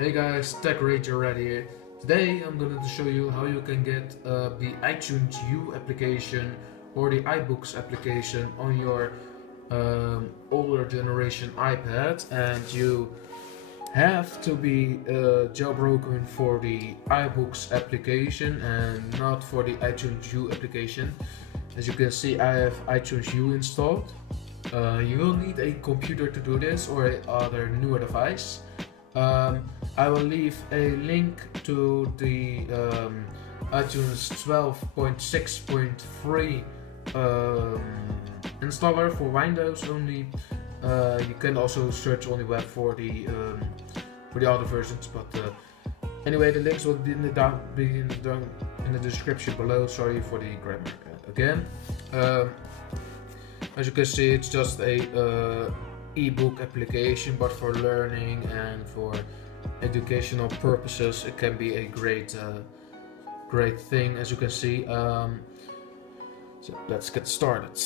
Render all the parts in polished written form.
Hey guys, TechRager right here. Today I'm going to show you how you can get the iTunes U application or the iBooks application on your older generation iPad, and you have to be jailbroken for the iBooks application and not for the iTunes U application. As you can see, I have iTunes U installed. You will need a computer to do this or a other newer device. I will leave a link to the iTunes 12.6.3 installer for Windows only. You can also search on the web for the other versions, but anyway, the links will be in the description below. Sorry for the grammar again. As you can see, it's just a ebook application, but for learning and for educational purposes it can be a great thing, as you can see. So let's get started.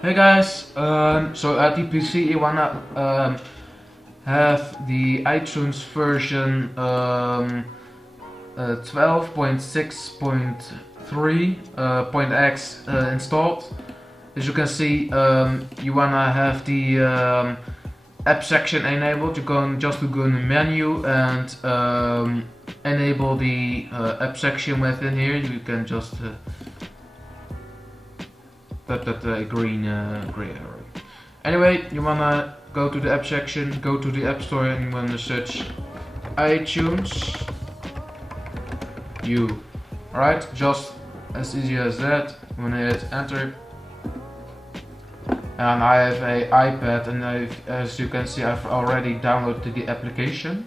Hey guys, so at the PC you wanna have the iTunes version 12.6.3.x installed. As you can see, you wanna have the app section enabled. You can just go in the menu and enable the app section within here. You can just tap that green gray arrow. Anyway, you wanna go to the app section, go to the App Store, and you wanna search iTunes U. Alright, just as easy as that. I'm gonna hit enter. And I have an iPad, and as you can see, I've already downloaded the application.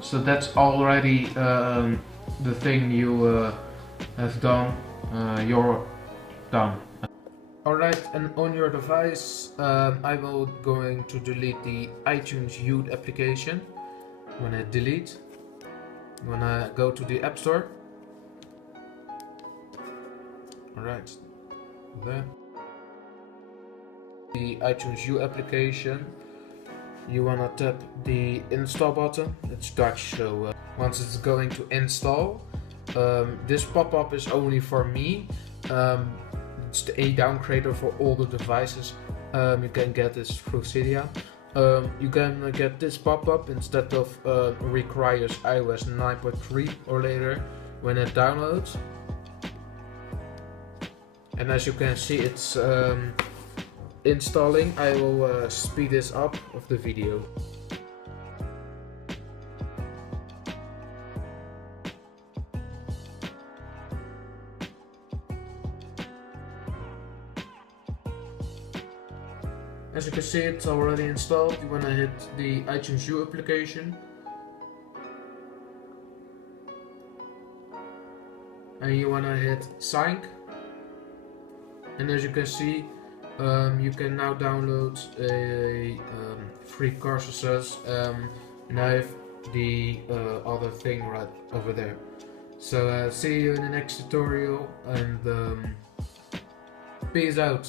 So that's already the thing you have done. You're done. Alright, and on your device, I will going to delete the iTunes U application. I'm gonna delete. I'm gonna go to the App Store. Alright, there. The iTunes U application, you wanna tap the install button. It's Dutch, so once it's going to install, this pop-up is only for me. It's a downgrader for all the devices. You can get this through Cydia. You can get this pop-up instead of requires iOS 9.3 or later when it downloads. And as you can see, it's installing. I will speed this up of the video. As you can see, it's already installed. You wanna hit the iTunes U application. And you wanna hit sync. And as you can see, you can now download a free courses, and I have the other thing right over there. So see you in the next tutorial, and peace out.